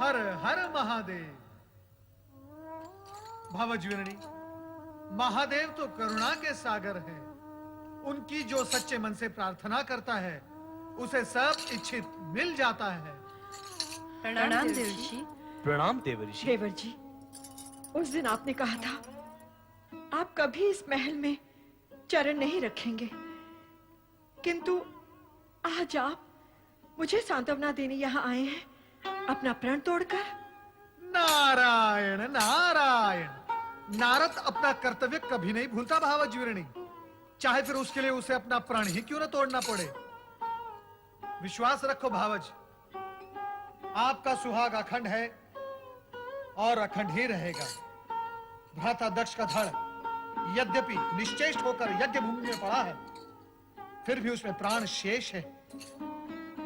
हर हर महादेव। भवज्वीरणी, महादेव तो करुणा के सागर हैं। उनकी जो सच्चे मन से प्रार्थना करता है उसे सब इच्छित मिल जाता है। प्रणाम देवर्षि। प्रणाम देवर्षि। देवर जी, उस दिन आपने कहा था आप कभी इस महल में चरण नहीं रखेंगे, किंतु आज आप मुझे सांत्वना देने यहाँ आए हैं अपना प्रण तोड़कर। नारायण नारायण। नारद अपना कर्तव्य कभी नहीं भूलता भावज्वीरणी, चाहे फिर उसके लिए उसे अपना प्राण ही क्यों न तोड़ना पड़े। विश्वास रखो भावज, आपका सुहाग अखंड है और अखंड ही रहेगा। भ्राता दक्ष का धड़ यद्यपि निश्चेष्ट होकर यज्ञ भूमि में पड़ा है, फिर भी उसमें प्राण शेष है।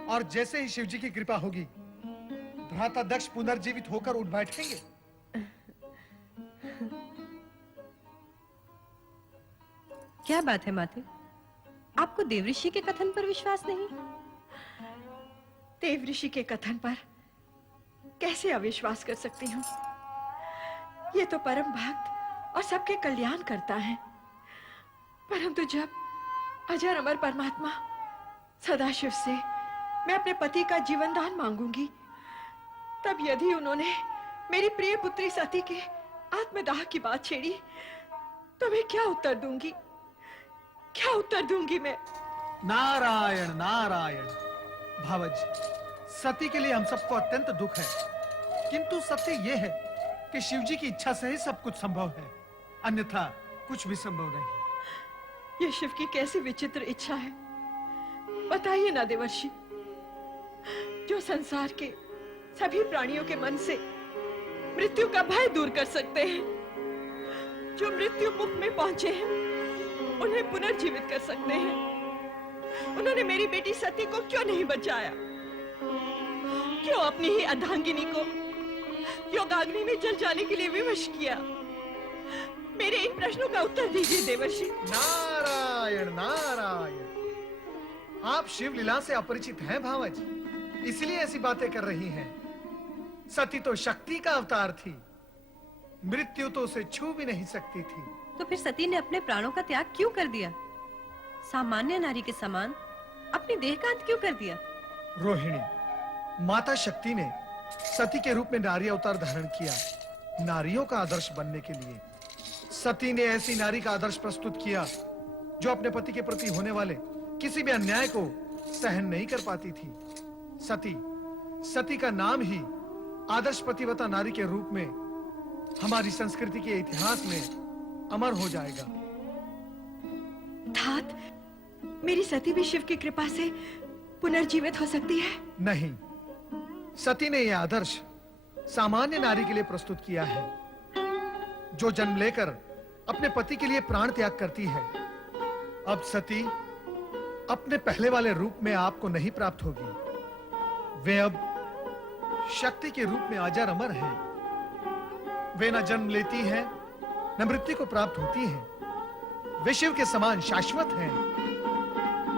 और जैसे ही शिवजी की कृपा होगी, भ्राता दक्ष पुनर्जीवित होकर उठ बैठेंगे। क्या बात है माते, आपको देवऋषि के कथन पर विश्वास नहीं? देवऋषि के कथन पर कैसे अविश्वास कर सकती हूँ? ये तो परम भक्त और सबके कल्याण करता है। परंतु जब अजर अमर परमात्मा सदाशिव से मैं अपने पति का जीवन दान मांगूंगी, तब यदि उन्होंने मेरी प्रिय पुत्री सती के आत्मदाह की बात छेड़ी, तो मैं क्या उत्तर दूंगी? क्या उत्तर दूंगी मैं? नारायण नारायण। भावज, सती के लिए हम सबको अत्यंत दुख है, किंतु सत्य यह है कि शिवजी की इच्छा से ही सब कुछ संभव है, अन्यथा कुछ भी संभव नहीं। यह शिव की कैसी विचित्र इच्छा है, बताइए ना देवर्षि। जो संसार के सभी प्राणियों के मन से मृत्यु का भय दूर कर सकते हैं, जो मृत्यु मुख में पहुंचे हैं उन्हें पुनर्जीवित कर सकते हैं, उन्होंने मेरी बेटी सती को क्यों नहीं बचाया? क्यों अपनी ही अर्धांगिनी को योगाग्नि में जल जाने के लिए विवश किया? मेरे इन प्रश्नों का उत्तर दीजिए देवर्षि। नारायण नारायण। आप शिव लीला से अपरिचित हैं भावज, इसलिए ऐसी बातें कर रही हैं। सती तो शक्ति का अवतार थी, मृत्यु तो उसे छू भी नहीं सकती थी। तो फिर सती ने अपने प्राणों का त्याग क्यों कर दिया? सामान्य नारी के समान अपनी देह का अंत क्यों कर दिया? रोहिणी, माता शक्ति ने सती के रूप में नारी अवतार धारण किया, नारियों का आदर्श बनने के लिए। सती ने ऐसी नारी का आदर्श प्रस्तुत किया जो अपने पति के प्रति होने वाले किसी भी अन्याय को सहन नहीं कर पाती थी। सती का नाम ही आदर्श पतिव्रता नारी के रूप में हमारी संस्कृति के इतिहास में अमर हो जाएगा। तात, मेरी सती भी शिव की कृपा से पुनर्जीवित हो सकती है? नहीं, सती ने यह आदर्श सामान्य नारी के लिए प्रस्तुत किया है, जो जन्म लेकर अपने पति के लिए प्राण त्याग करती है। अब सती अपने पहले वाले रूप में आपको नहीं प्राप्त होगी। वे अब शक्ति के रूप में अजर अमर हैं। वे न जन्म लेती हैं, न मृत्यु को प्राप्त होती हैं। वे शिव के समान शाश्वत हैं।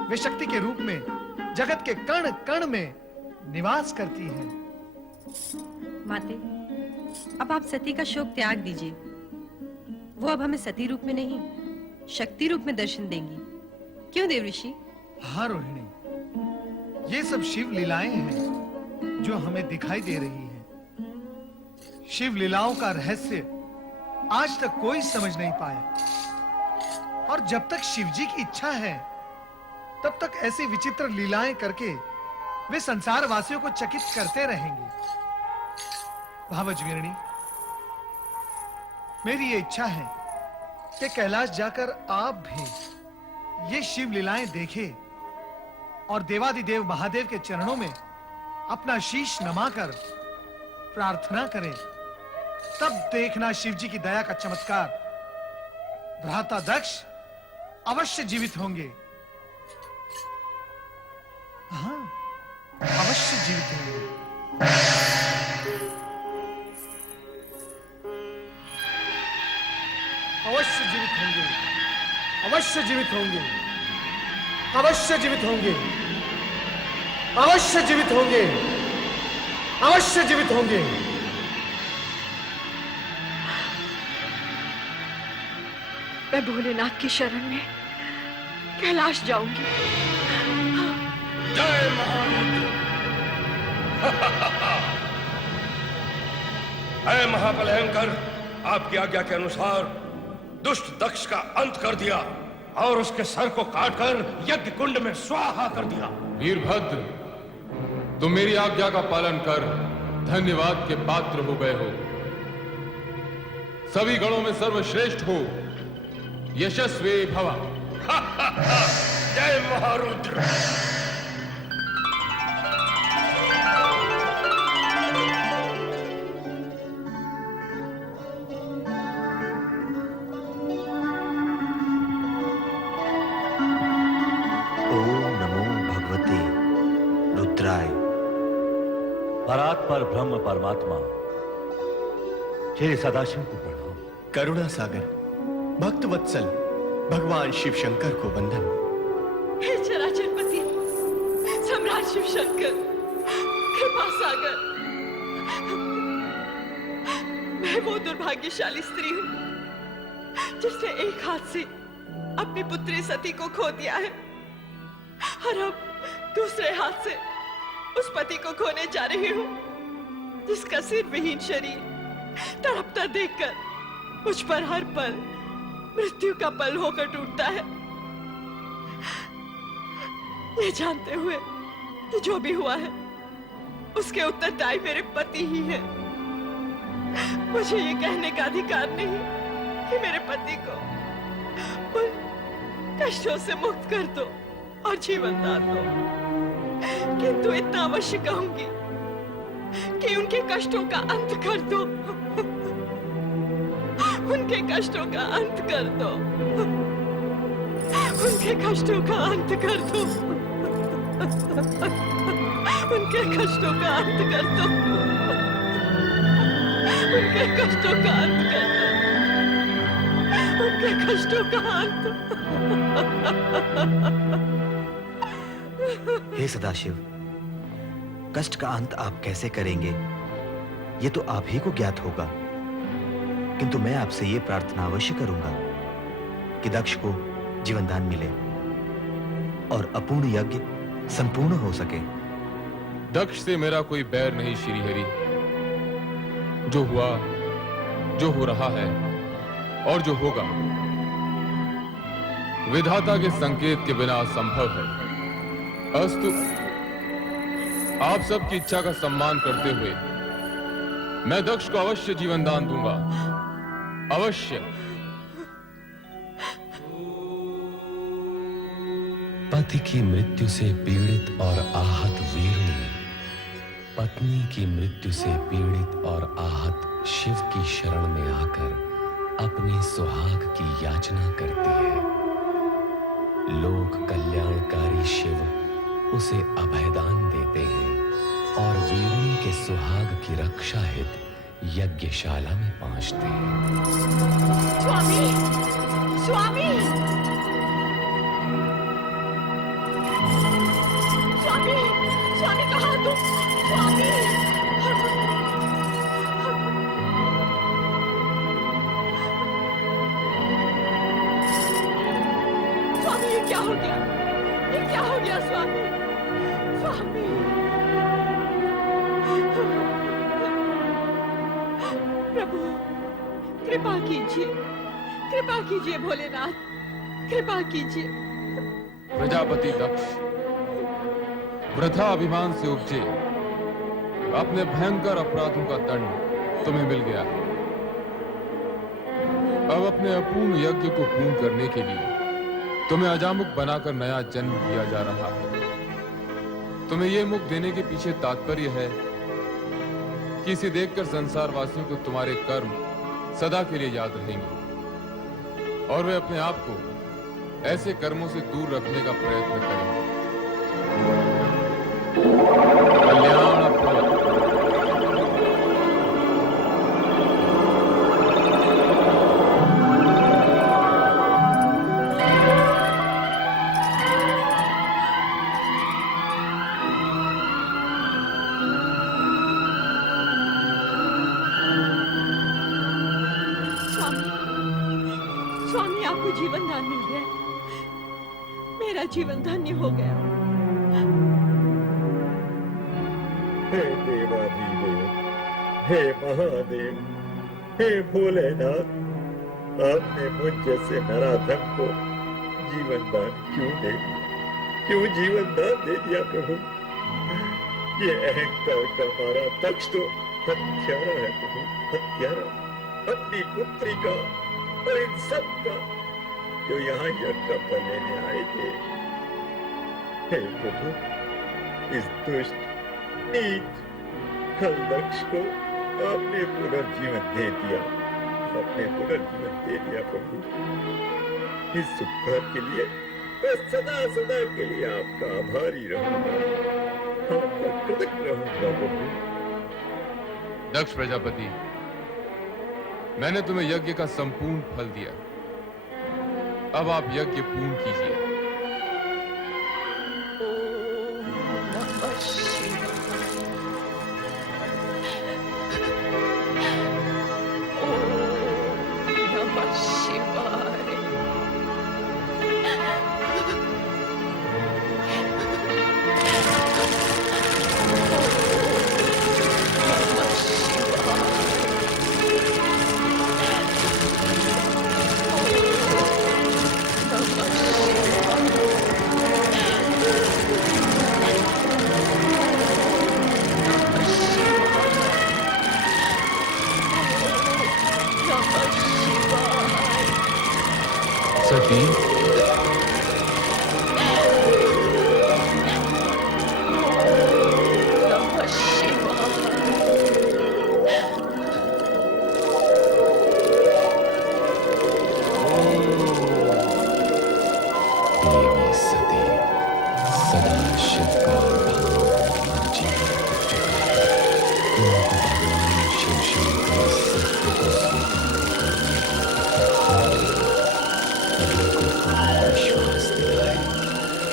वे शक्ति के रूप में जगत के कण कण में निवास करती हैं। माते, अब आप सती का शोक त्याग दीजिए। वो अब हमें सती रूप में नहीं, शक्ति रूप में दर्शन देंगी। क्यों देवऋषि? हाँ रोहिणी, ये सब शिव लीलाएं हैं जो हमें दिखाई दे रही हैं। शिव लीलाओं का रहस्य आज तक कोई समझ नहीं पाया, और जब तक शिवजी की इच्छा है तब तक ऐसी विचित्र लीलाएं करके वे संसार वासियों को चकित करते रहेंगे। भावज्वीरणी, मेरी ये इच्छा है कि कैलाश जाकर आप भी ये शिव लीलाएं देखें और देवादिदेव महादेव के चरणों में अपना शीश नमाकर प्रार्थना करें। तब देखना शिवजी की दया का चमत्कार। भ्राता दक्ष अवश्य जीवित होंगे। हाँ, अवश्य जीवित होंगे। अवश्य जीवित होंगे। अवश्य जीवित होंगे। अवश्य जीवित होंगे। अवश्य जीवित होंगे। अवश्य जीवित होंगे। मैं भोलेनाथ की शरण में कैलाश जाऊंगी। जय महारुद्र। है महाबलयंकर, आपकी आज्ञा के अनुसार दुष्ट दक्ष का अंत कर दिया और उसके सर को काटकर यज्ञ कुंड में स्वाहा कर दिया। वीरभद्र, तुम मेरी आज्ञा का पालन कर धन्यवाद के पात्र हो गए हो। सभी गणों में सर्वश्रेष्ठ हो, यशस्वी भवा। जय महारुद्र। ओम नमो भगवते रुद्राय। परात्पर ब्रह्म परमात्मा श्री सदाशिव को प्रणाम। करुणा सागर भक्त वत्सल भगवान शिव शंकर को वंदन। हे चराचरपति सम्राट शिव शंकर, कृपा सागर, मैं वो दुर्भाग्यशाली स्त्री हूँ जिसने एक हाथ से अपनी पुत्री सती को खो दिया है और अब दूसरे हाथ से उस पति को खोने जा रही हूँ जिसका सिर विहीन शरीर तड़पता देखकर मुझ पर हर पल मृत्यु का पल होकर टूटता है। ये जानते हुए कि जो भी हुआ है उसके उत्तरदायी मेरे पति ही है, मुझे ये कहने का अधिकार नहीं कि मेरे पति को उन कष्टों से मुक्त कर दो और जीवन दान दो, किंतु इतना अवश्य कहूंगी कि उनके कष्टों का अंत कर दो। उनके कष्टों का अंत कर दो। उनके कष्टों का अंत कर दो। उनके कष्टों का अंत कर दो। उनके कष्टों का अंत कर दो। उनके कष्टों का अंत। हे सदाशिव, कष्ट का अंत आप कैसे करेंगे ये तो आप ही को ज्ञात होगा, किंतु मैं आपसे ये प्रार्थना अवश्य करूंगा कि दक्ष को जीवनदान मिले और अपूर्ण यज्ञ संपूर्ण हो सके। दक्ष से मेरा कोई बैर नहीं श्री हरि। जो हुआ, जो हो रहा है और जो होगा विधाता के संकेत के बिना असंभव है। अस्तु, आप सबकी इच्छा का सम्मान करते हुए मैं दक्ष को अवश्य जीवन दान दूंगा, अवश्य। पति की मृत्यु से पीड़ित और आहत वीरणी पत्नी की मृत्यु से पीड़ित और आहत शिव की शरण में आकर अपने सुहाग की याचना करती है। लोक कल्याणकारी शिव उसे अभयदान देते हैं और वीरणी के सुहाग की रक्षा हित यज्ञशाला में पहुंचते हैं। स्वामी, स्वामी, स्वामी, स्वामी कहाँ तुम? स्वामी, स्वामी ये क्या हो गया? ये क्या हो गया स्वामी? स्वामी, प्रभु कृपा कीजिए, कृपा कीजिए भोलेनाथ, कृपा कीजिए। प्रजापति दक्ष वृथा अभिमान से उपजे अपने भयंकर अपराधों का दंड तुम्हें मिल गया है। अब अपने अपूर्ण यज्ञ को पूर्ण करने के लिए तुम्हें अजामुख बनाकर नया जन्म दिया जा रहा है। तुम्हें यह मुख देने के पीछे तात्पर्य है कि इसे देखकर संसार वासियों को तुम्हारे कर्म सदा के लिए याद रहेंगे और वे अपने आप को ऐसे कर्मों से दूर रखने का प्रयत्न करेंगे। कल्याण भवतु। आपको जीवन दान मिल गया। मेरा जीवन धन्य हो गया। हे देवाधिदेव, हे महादेव, हे भोलेनाथ, आपने मुझ जैसे नराधम को जीवन दान क्यों दे दिया? क्यों जीवन दान दे दिया प्रभु? ये अहंकार का मारा दक्ष तो हत्यारा है प्रभु, हत्यारा। अपनी पुत्री का और इन सब का जो यहाँ यज्ञ का फल लेने आए थे। हे प्रभु, इस दुष्ट नीच खल दक्ष को आपने पुनर्जीवन दे दिया, आपने पुनर्जीवन दे दिया प्रभु। इस उपकार के लिए मैं सदा सदा के लिए आपका आभारी रहूंगा, आपका कृतज्ञ रहूंगा प्रभु। दक्ष प्रजापति, मैंने तुम्हें यज्ञ का संपूर्ण फल दिया। अब आप यज्ञ पूर्ण कीजिए। नमः शिवाय। सती, देवी सती सदा शिव का धाम जीवित कर चुका है। तुमको भगवान शिव शंकर सत्य को स्वीकार करने की सभी को पूर्ण विश्वास दिलाए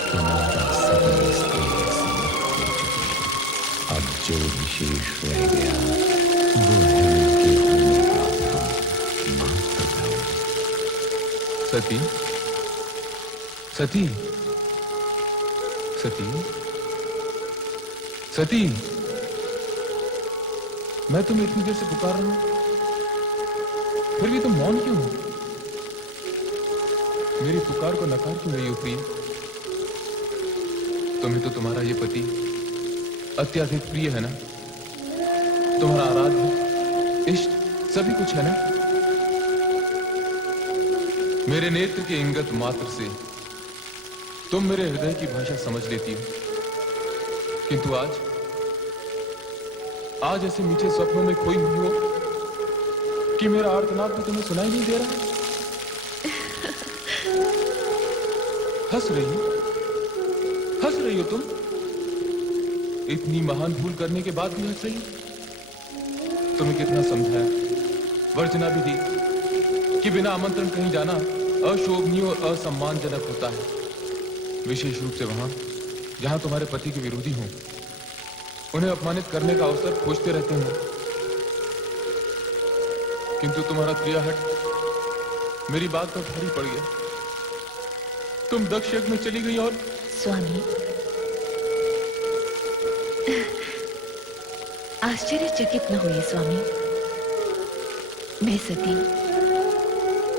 कि माता सती स्त्री से मुक्त हो चुकी है। अब जो विशेष रह गया वो है उनके होने का भ्रम, मात्र भ्रम। सती, सती, सती, सती, मैं तुम्हें इतनी देर से पुकार रहा हूं, फिर भी तुम मौन क्यों हो? मेरी पुकार को नकार क्यों रही हो प्रिय? तुम्हें तो तुम्हारा ये पति अत्यधिक प्रिय है ना? तुम्हारा आराध्य इष्ट सभी कुछ है ना? मेरे नेत्र के इंगत मात्र से तुम मेरे हृदय की भाषा समझ लेती हो, किंतु आज ऐसे मीठे स्वप्नों में खोई हुई हो कि मेरा आर्तनाद भी तुम्हें सुनाई नहीं दे रहा। हंस रही हो तुम? इतनी महान भूल करने के बाद भी हंस रही हो? तुम्हें कितना समझाया, वर्जना भी दी कि बिना आमंत्रण कहीं जाना अशोभनीय और असम्मानजनक होता है, विशेष रूप से वहां जहां तुम्हारे पति के विरोधी हों, उन्हें अपमानित करने का अवसर खोजते रहते हो। किंतु तुम्हारा क्रियाहट मेरी बात पर भारी पड़ गया। तुम दक्ष यज्ञ में चली गई और स्वामी, आश्चर्यचकित न हुए स्वामी। मैं सती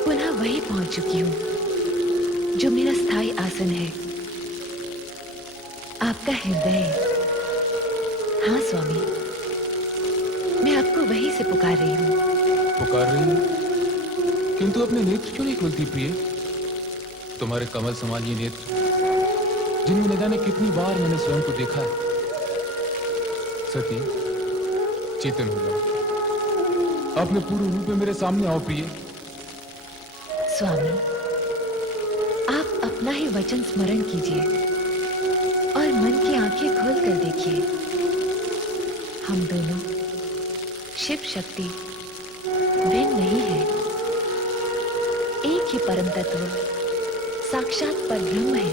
पुनः वहीं पहुंच चुकी हूं जो मेरा स्थायी आसन है, आपका हृदय। हाँ स्वामी, मैं आपको वहीं से पुकार रही हूँ। पुकार रही हो, किंतु अपने नेत्र क्यों नहीं खोलती प्रिय? तुम्हारे कमल समान ये नेत्र जिनमें न जाने कितनी बार मैंने स्वयं को देखा है। सती, चेतन हो जाओ, अपने पूर्ण रूप में मेरे सामने आओ प्रिय। स्वामी, आप अपना ही वचन स्मरण कीजिए और मन की आंखें खोल कर देखिए। हम दोनों शिव शक्ति भिन्न नहीं है, एक ही परम तत्व साक्षात परब्रह्म है,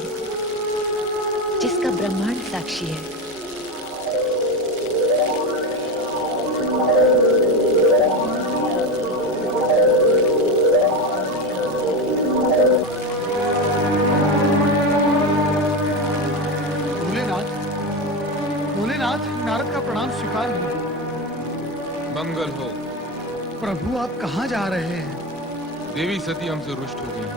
जिसका ब्रह्मांड साक्षी है। प्रातःकाल हो। मंगल हो। प्रभु आप कहाँ जा रहे हैं? देवी सती हमसे रुष्ट हो गई है।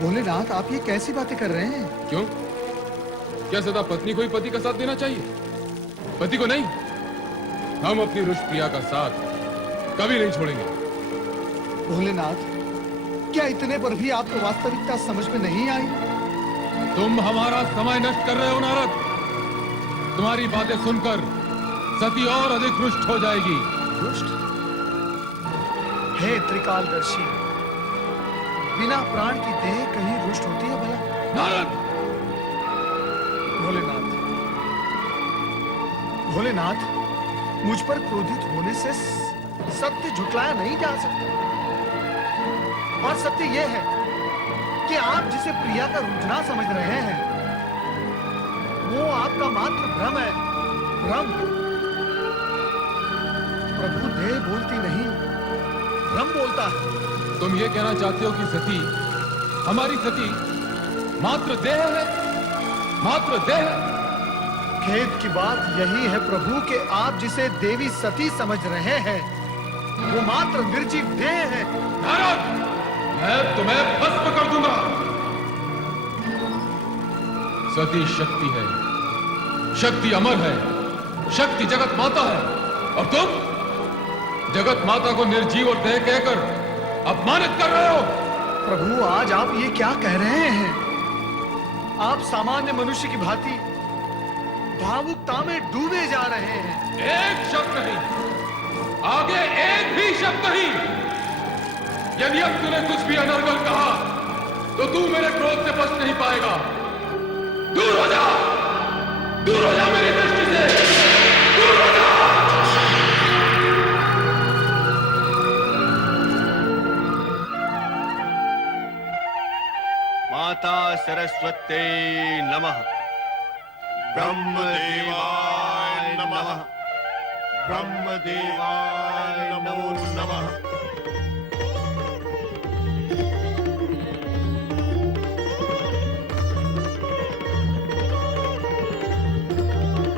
भोलेनाथ आप ये कैसी बातें कर रहे हैं? क्यों? क्या सदा पत्नी को ही पति का साथ देना चाहिए, पति को नहीं? हम अपनी रुष्ट प्रिया का साथ कभी नहीं छोड़ेंगे। भोलेनाथ क्या इतने पर भी आपको वास्तविकता समझ में नहीं आई? तुम हमारा समय नष्ट कर रहे हो नारद। तुम्हारी बातें सुनकर सती और अधिक रुष्ट हो जाएगी। रुष्ट? हे त्रिकालदर्शी, बिना प्राण की देह कहीं रुष्ट होती है भला? नारद! भोलेनाथ, भोलेनाथ, मुझ पर क्रोधित होने से सत्य झुटलाया नहीं जा सकता। और सत्य यह है कि आप जिसे प्रिया का रुझान समझ रहे हैं वो आपका मात्र भ्रम है। भ्रम। प्रभु देह बोलती नहीं, भ्रम बोलता है। तुम ये कहना चाहते हो कि सती, हमारी सती मात्र देह है? मात्र देह? खेद की बात यही है प्रभु कि आप जिसे देवी सती समझ रहे हैं वो मात्र निर्जीव देह है। नारद, मैं तुम्हें भस्म कर दूंगा। सती शक्ति है, शक्ति अमर है, शक्ति जगत माता है, और तुम जगत माता को निर्जीव और देह कहकर अपमानित कर रहे हो। प्रभु आज आप ये क्या कह रहे हैं? आप सामान्य मनुष्य की भांति भावुकता में डूबे जा रहे हैं। एक शब्द नहीं, आगे एक भी शब्द नहीं। यदि अब तूने कुछ भी अनर्गल कहा तो तू मेरे क्रोध से बच नहीं पाएगा। दूर हो जा, दूर हो जा मेरी दृष्टि से, दूर हो जा। माता सरस्वती नमः। ब्रह्मदेवाय नमः। ब्रह्मदेवाय नमो नमः।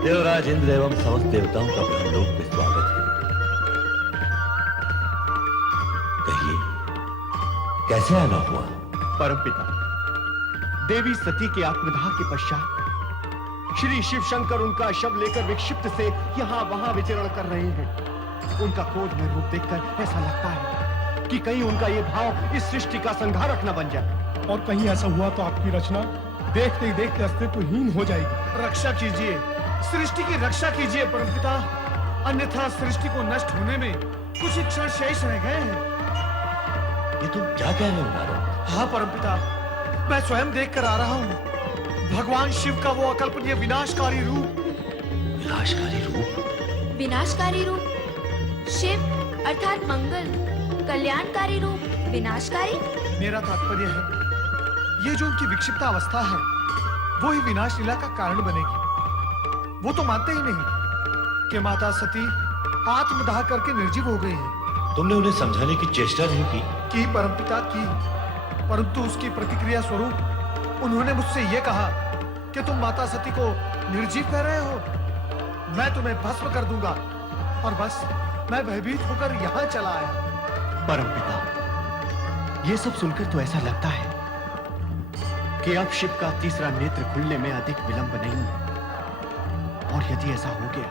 देवराज इंद्र एवं समस्त देवताओं का ब्रह्मलोक में स्वागत है। कहिए, कैसे आना हुआ? परमपिता, देवी सती के आत्मदाह के पश्चात श्री शिव शंकर उनका शव लेकर विक्षिप्त से यहाँ वहां विचरण कर रहे हैं। उनका क्रोधमय रूप देखकर ऐसा लगता है कि कहीं उनका ये भाव इस सृष्टि का संहारक न बन जाए। और कहीं ऐसा हुआ तो आपकी रचना देखते ही देखते अस्तित्वहीन हो जाएगी। रक्षा कीजिए, सृष्टि की रक्षा कीजिए परमपिता, अन्यथा सृष्टि को नष्ट होने में कुछ ही क्षण शेष रह गए हैं। ये तुम क्या कह रहे हो नारद? हाँ परमपिता, मैं स्वयं देख कर आ रहा हूँ भगवान शिव का वो अकल्पनीय विनाशकारी रूप। विनाशकारी रूप? विनाशकारी रूप? शिव अर्थात मंगल, कल्याणकारी रूप विनाशकारी? मेरा तात्पर्य है ये जो उनकी विक्षिप्त अवस्था है वो ही विनाश लीला का कारण बनेगी। वो तो मानते ही नहीं कि माता सती आत्मदाह करके निर्जीव हो गई है। तुमने उन्हें समझाने की चेष्टा नहीं की? परमपिता की, परंतु उसकी प्रतिक्रिया स्वरूप उन्होंने मुझसे यह कहा कि तुम माता सती को निर्जीव कह रहे हो, मैं तुम्हें भस्म कर दूंगा। और बस मैं भयभीत होकर यहाँ चला आया। परमपिता, ये सब सुनकर तो ऐसा लगता है कि अब शिव का तीसरा नेत्र खुलने में अधिक विलंब नहीं है। और यदि ऐसा हो गया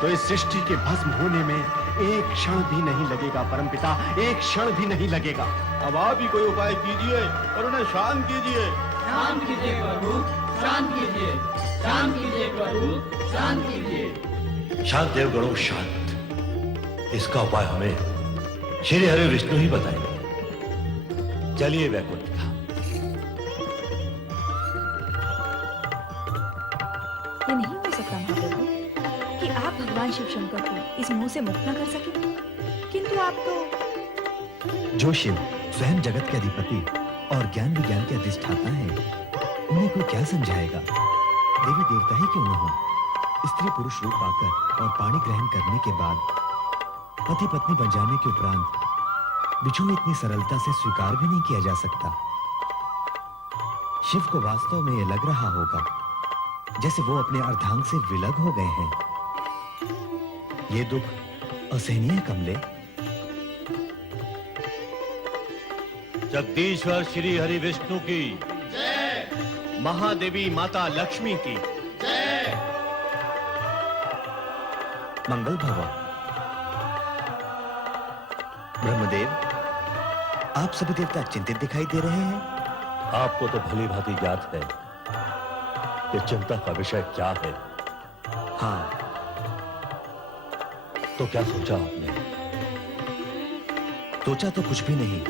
तो इस सृष्टि के भस्म होने में एक क्षण भी नहीं लगेगा परमपिता, एक क्षण भी नहीं लगेगा। अब आप ही कोई उपाय कीजिए और उन्हें शांत कीजिए। शांत कीजिए प्रभु, शांत कीजिए, शांत कीजिए प्रभु, शांत कीजिए। शांत देवगणों शांत। इसका उपाय हमें श्री हरि विष्णु ही बताएंगे। चलिए वैकुंठ का। ये नहीं हो सकता महाप्रभु कि आप भगवान शिव शंकर को इस मुंह से मुक्त न कर सके, किंतु आप तो। जो शिव स्वयं जगत के अधिपति और ज्ञान विज्ञान के अधिष्ठाता है, उन्हें कोई क्या समझाएगा? देवी देवता ही क्यों न हो, स्त्री पुरुष रूप पाकर और पाणी ग्रहण करने के बाद पति पत्नी बन जाने के उपरांत बिछोह इतनी सरलता से स्वीकार भी नहीं किया जा सकता। शिव को वास्तव में यह लग रहा होगा जैसे वो अपने अर्धांग से विलग हो गए हैं। ये दुख असहनीय है कमले। जगदीश्वर श्री हरि विष्णु की जय, महादेवी माता लक्ष्मी की जय। मंगल भवा। ब्रह्मदेव, आप सभी देवता चिंतित दिखाई दे रहे हैं। आपको तो भली भांति ज्ञात है कि चिंता का विषय क्या है। हाँ, तो क्या सोचा आपने? सोचा तो कुछ भी नहीं,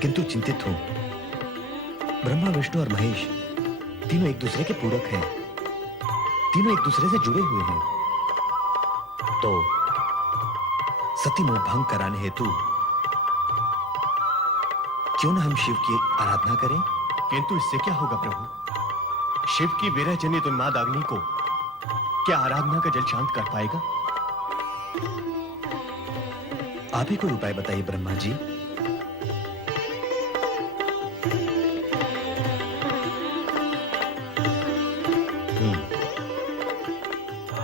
किंतु चिंतित हूं। ब्रह्मा, विष्णु और महेश तीनों एक दूसरे के पूरक हैं, तीनों एक दूसरे से जुड़े हुए हैं। तो सती मोह भंग कराने हेतु क्यों न हम शिव की आराधना करें? किंतु इससे क्या होगा प्रभु? शिव की विरह जनित उन्माद अग्नि को क्या आराधना का जल शांत कर पाएगा? आप ही कोई उपाय बताइए ब्रह्मा जी।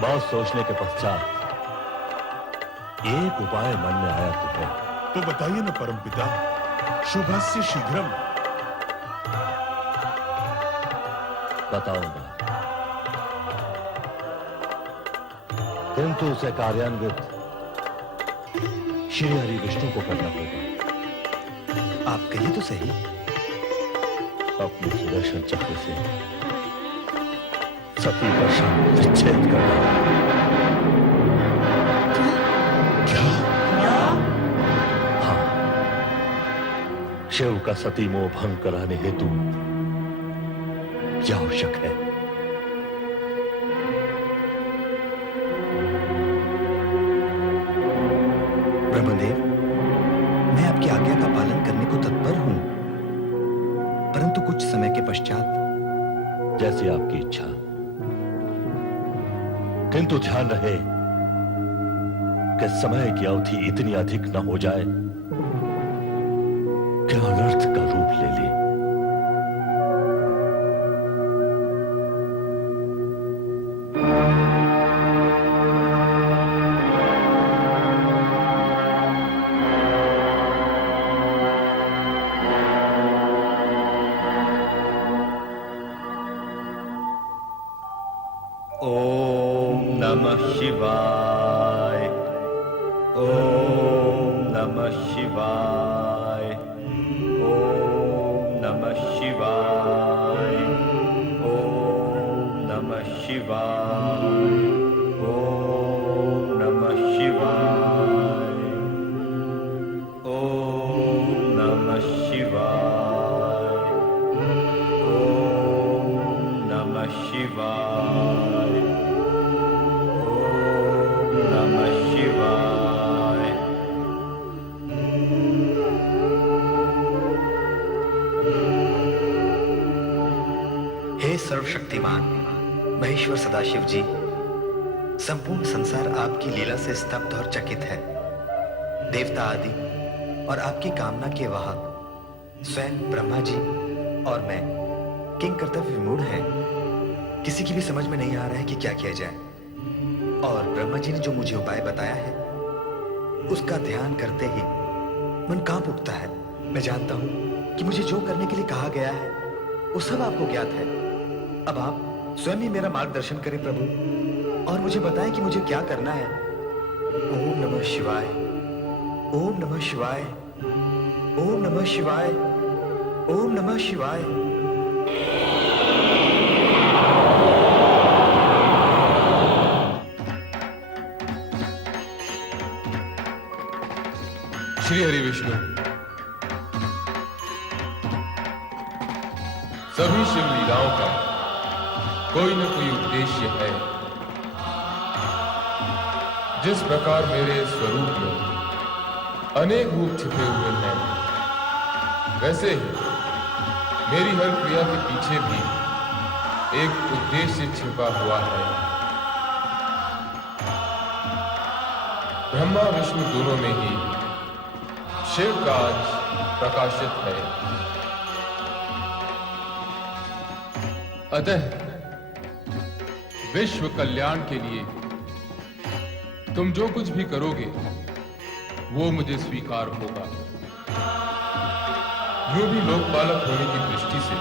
बहुत सोचने के पश्चात एक उपाय मन में आया तुम्हें। तो बताइए ना परमपिता, शुभस्य शीघ्रम। बताऊंगा, किंतु उसे कार्यान्वित श्री हरि विष्णु को करना होगा। आप कहिए तो सही। अपने सुदर्शन चक्र से सती का शव विच्छेद करना। हाँ, शिव का सती मोह भंग कराने हेतु क्या आवश्यक है? ब्रह्मदेव, मैं आपकी आज्ञा का पालन करने को तत्पर हूं, परंतु कुछ समय के पश्चात। जैसी आपकी इच्छा, किंतु ध्यान रहे कि समय की अवधि इतनी अधिक न हो जाए कि अनर्थ का रूप ले ले। ओम नमः शिवाय। ओम नमः शिवाय। ओम नमः शिवाय। ओम नमः शिवाय। ओम नमः शिवाय। ओम नमः शिवाय। ओम नमः शिवाय। नमः शिवाय। हे सर्वशक्तिमान महेश्वर सदाशिव जी, संपूर्ण संसार आपकी लीला से स्तब्ध और चकित है। देवता आदि और आपकी कामना के वाहक स्वयं ब्रह्मा जी और मैं किंग कर्तव्य विमूढ़ हैं। किसी की भी समझ में नहीं आ रहा है कि क्या किया जाए। और ब्रह्मा जी ने जो मुझे उपाय बताया है उसका ध्यान करते ही मन कांप उठता है। मैं जानता हूं कि मुझे जो करने के लिए कहा गया है वो सब आपको ज्ञात है। अब आप स्वयं ही मेरा मार्गदर्शन करें प्रभु, और मुझे बताएं कि मुझे क्या करना है। ओम नमः शिवाय। ओम नमः शिवाय। ओम नमः शिवाय। ओम नमः शिवाय। श्री हरि विष्णु, सभी शिव लीलाओं का कोई न कोई उद्देश्य है। जिस प्रकार मेरे स्वरूप में अनेक रूप छिपे हुए हैं, वैसे ही मेरी हर क्रिया के पीछे भी एक उद्देश्य छिपा हुआ है। ब्रह्मा विष्णु दोनों में ही शिव का आज प्रकाशित है। अतः विश्व कल्याण के लिए तुम जो कुछ भी करोगे वो मुझे स्वीकार होगा। जो भी लोकपालक होने की दृष्टि से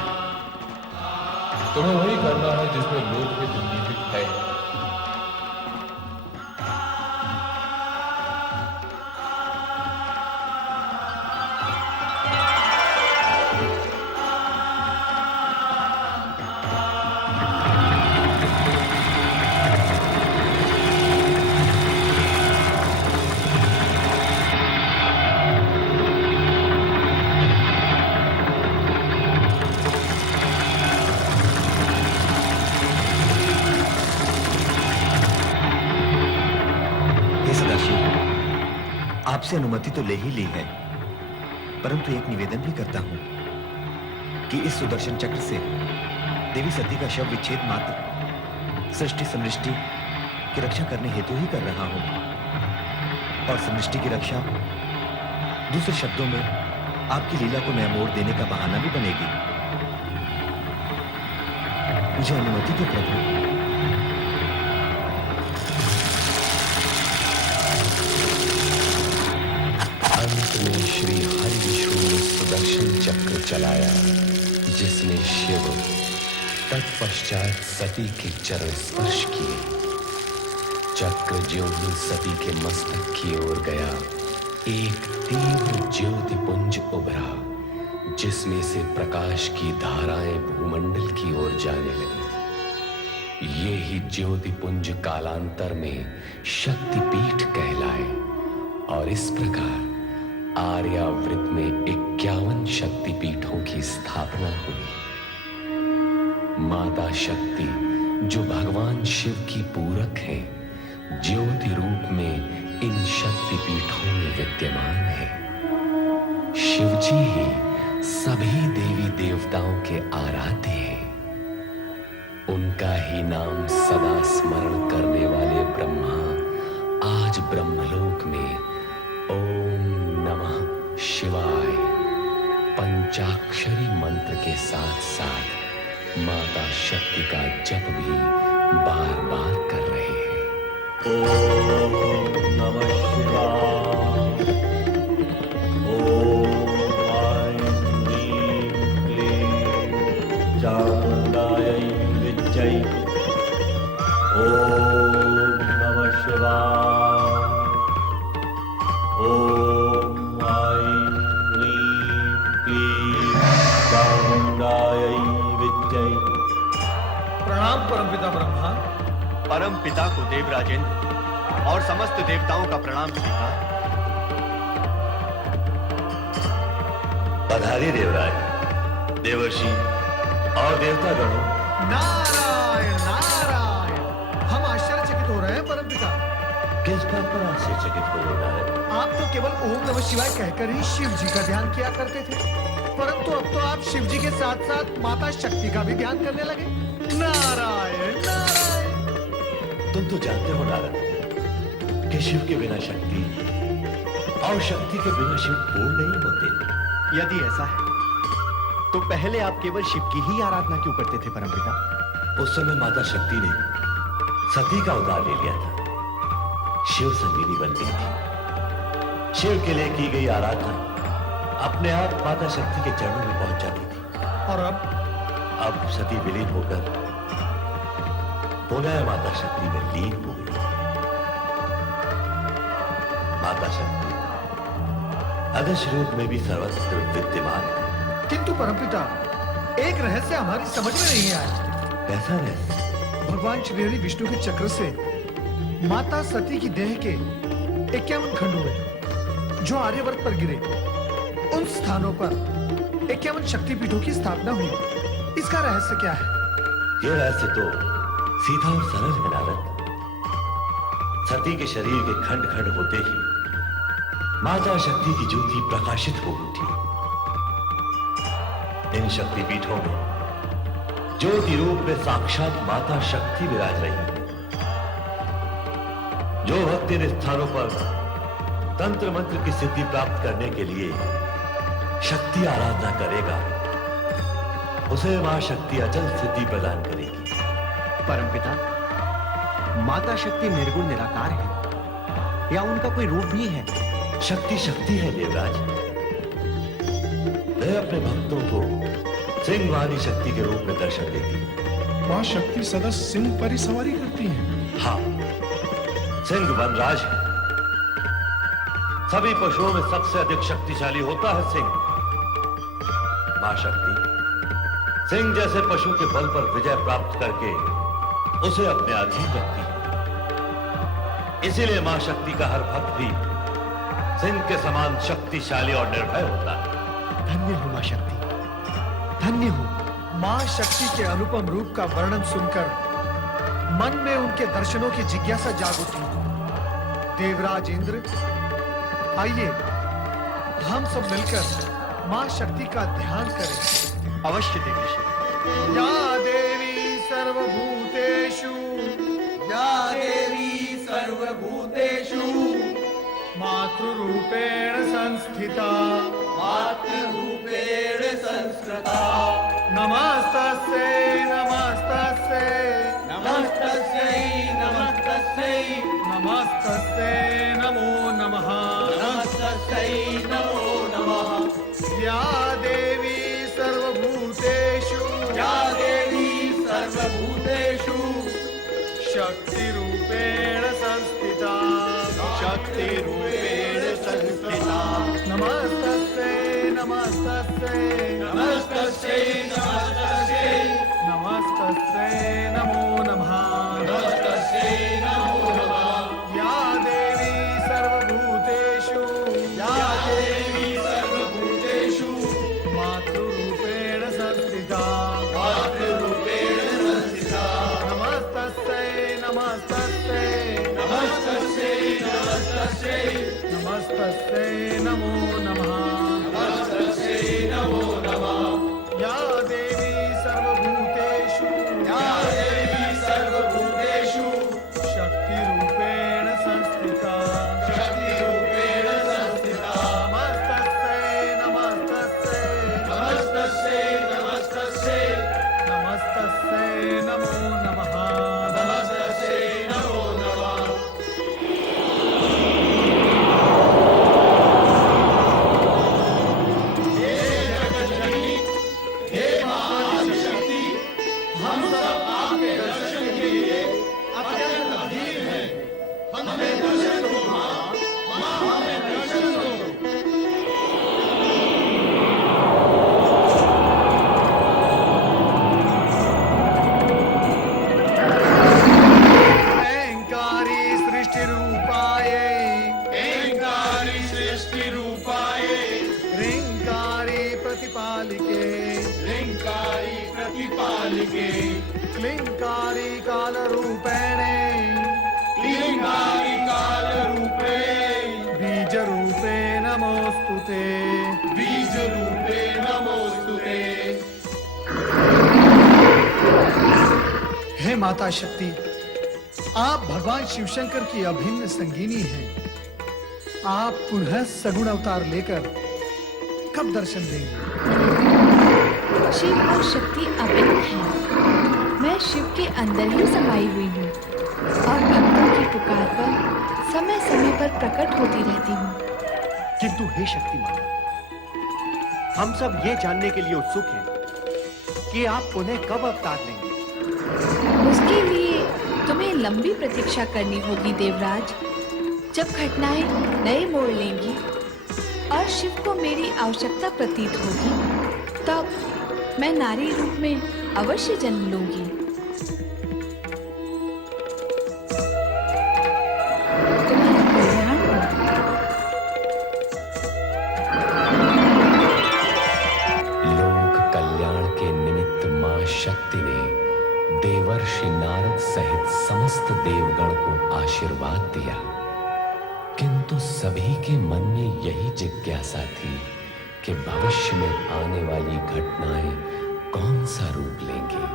तुम्हें वही करना है जिसमें लोकहित निहित है। आपसे अनुमति तो ले ही ली है, परंतु एक निवेदन भी करता हूं कि इस सुदर्शन चक्र से देवी सती का शव विच्छेद मात्र सृष्टि समृष्टि की रक्षा करने हेतु ही कर रहा हूं, और समृष्टि की रक्षा दूसरे शब्दों में आपकी लीला को नया मोड़ देने का बहाना भी बनेगी। मुझे अनुमति दे प्रभु। अंत में श्री हरि विष्णु ने सुदर्शन चक्र चलाया, जिसने शिव तत्पश्चात सती के चरण स्पर्श किए। चक्र ज्यों ही सती के मस्तक की ओर गया, एक तीव्र ज्योति पुंज उभरा, जिसमें से प्रकाश की धाराएं भूमंडल की ओर जाने लगी। ये ही ज्योति पुंज कालांतर में शक्तिपीठ कहलाए, और इस प्रकार आर्यावृत में 51 शक्तिपीठों की स्थापना हुई। माता शक्ति, जो भगवान शिव की पूरक है, ज्योति रूप में इन शक्तिपीठों में विद्यमान है। शिवजी ही सभी देवी देवताओं के आराध्य हैं। उनका ही नाम सदा स्मरण करने वाले ब्रह्मा आज ब्रह्मलोक में ओम नमः शिवाय पंचाक्षरी मंत्र के साथ साथ माता शक्ति का जप भी बार बार कर रहे हैं। ओम नमः शिवाय। ओम ऐं ह्रीं क्लीं चामुण्डायै विद्महे। ओम नमः शिवाय। ओम ऐं ह्रीं क्लीं चामुण्डायै विद्महे। प्रणाम परमपिता ब्रह्मा। परम पिता को देवराजेंद्र और समस्त देवताओं का प्रणाम स्वीकार। पधारिए देवराज, देवर्षि और देवता गणों। नारायण नारायण, हम आश्चर्यचकित हो रहे हैं परमपिता। किस बात पर आश्चर्यचकित हो रहा है? आप तो केवल ओम नमः शिवाय कहकर ही शिव जी का ध्यान किया करते थे, परंतु अब तो आप शिव जी के साथ साथ माता शक्ति का भी ध्यान करने लगे। नारायण नारायण। तुम तो जानते हो नारद कि शिव के बिना शक्ति और शक्ति के बिना शिव पूर्ण नहीं होते। यदि ऐसा है तो पहले आप केवल शिव की ही आराधना क्यों करते थे परमपिता? उस समय माता शक्ति ने सती का अवतार ले लिया था, शिव संजीवनी बन गई थी। शिव के लिए की गई आराधना अपने आप माता शक्ति के चरणों में पहुंच जाती थी। और अब सती विलीन होकर पुनः माता शक्ति में लीन हो गई। माता शक्ति अदृश्य रूप में भी सर्वत्र विद्यमान है। किंतु परमपिता, एक रहस्य हमारी समझ में नहीं आया। कैसा रहस्य? भगवान श्री हरि विष्णु के चक्र से माता सती की देह के 51 खंड हुए, जो आर्यवर्त पर गिरे। उन स्थानों पर 51 शक्तिपीठों की स्थापना हुई। इसका रहस्य क्या है? यह रहस्य तो सीधा और सरल है नारद। सती के शरीर के खंड खंड होते ही माता शक्ति की ज्योति प्रकाशित हो उठी। इन शक्तिपीठों में ज्योति रूप में साक्षात माता शक्ति विराज रही है। जो भक्त इन स्थानों पर तंत्र मंत्र की सिद्धि प्राप्त करने के लिए शक्ति आराधना करेगा, उसे मां शक्ति अचल सिद्धि प्रदान करेगी। परमपिता, माता शक्ति निर्गुण निराकार है, या उनका कोई रूप भी है? शक्ति शक्ति है देवराज। मैं अपने भक्तों को सिंह वाली शक्ति के रूप में दर्शन देती। माँ शक्ति सदा सिंह पर ही सवारी करती है। हाँ, सिंह वनराज है। सभी पशुओं में सबसे अधिक शक्तिशाली होता है सिंह। मां शक्ति सिंह जैसे पशु के बल पर विजय प्राप्त करके उसे अपने अधीन रखती है। इसीलिए मां शक्ति का हर भक्त भी सिंह के समान शक्तिशाली और निर्भय होता है। धन्य हो मां शक्ति, धन्य हो। मां शक्ति के अनुपम रूप का वर्णन सुनकर मन में उनके दर्शनों की जिज्ञासा जाग उठी। देवराज इंद्र, आइए हम सब मिलकर मां शक्ति का ध्यान करें। अवश्य देवी। या देवी सर्वभूतेषु, या देवी सर्वभूतेषु मातृरूपेण संस्थिता, मातृरूपेण संस्कृता। नमस्तस्यै नमस्तस्यै नमस्तस्यै नमस्तस्यै नमस्तस्यै नमो नमः। नमस्तस्यै नमो नमः। या देवी सर्वभूतेषु, या देवी सर्वभूतेषु शक्तिरूपेण संस्थिता, शक्तिरूपेण संस्थिता। नमस्तस्यै नमस्तस्यै नमस्तस्यै नमस्तस्यै नमस्तस्यै नमो नमः। नमस्तस्यै नमो नमः। या देवी सर्वभूतेषु, या देवी सर्वभूतेषु मातृरूपेण संस्थिता, मातृरूपेण संस्थिता। नमस्तस्यै नमस्तस्यै नमस्तस्यै नमस्तस्यै नमस्तस्यै नमो नमः। नमस्तस्यै नमो नमः। या देवी सर्वभूतेषु, या देवी सर्वभूतेषु शक्तिरूपेण संस्थिता, शक्तिरूपेण संस्थिता। नमस्तस्यै नमस्तस्यै नमस्तस्यै नमस्तस्यै नमस्तस्यै नमो नमः। नमस्तस्यै नमो नमः। हे जगज्जननी, हे महाशक्ति, हम सब आपके दर्शन के लिए अत्यंत अधीर हैं। हमें दर्शन दो माँ, माँ हमें दर्शन दो। ह्रीङ्कारी सृष्टिरूपायै, ह्रीङ्कारी सृष्टिरूपायै, ह्रीङ्कारी प्रतिपालिके, ह्रीङ्कारी प्रतिपालिके, क्लीङ्कारी कालरूपेणे, क्लीङ्कारी कालरूपे, बीजरूपे नमोऽस्तुते। बीजरूपे नमोस्तुते। हे माता शक्ति, आप भगवान शिवशंकर की अभिन्न संगिनी हैं। आप पुनः सगुण अवतार लेकर कब दर्शन देंगे? शिव और शक्ति अभिन्न है। मैं शिव के अंदर ही समाई हुई हूँ और भक्तों की पुकार पर समय समय पर प्रकट होती रहती हूँ। किंतु हे शक्ति माता, हम सब ये जानने के लिए उत्सुक हैं कि आप पुनः कब अवतार लेंगे। उसके लिए तुम्हें लंबी प्रतीक्षा करनी होगी देवराज। जब घटनाएं नए मोड़ लेंगी और शिव को मेरी आवश्यकता प्रतीत होगी, तब मैं नारी रूप में अवश्य जन्म लूंगी। तुम्हारा कल्याण हो। लोक कल्याण के निमित्त मां शक्ति ने देवर्षि नारद सहित समस्त देवगण को आशीर्वाद दिया, किंतु सभी के मन में यही जिज्ञासा थी कि भविष्य में आने वाली घटनाएं कौन सा रूप लेंगी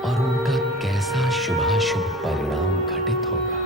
और उनका कैसा शुभाशुभ परिणाम घटित होगा।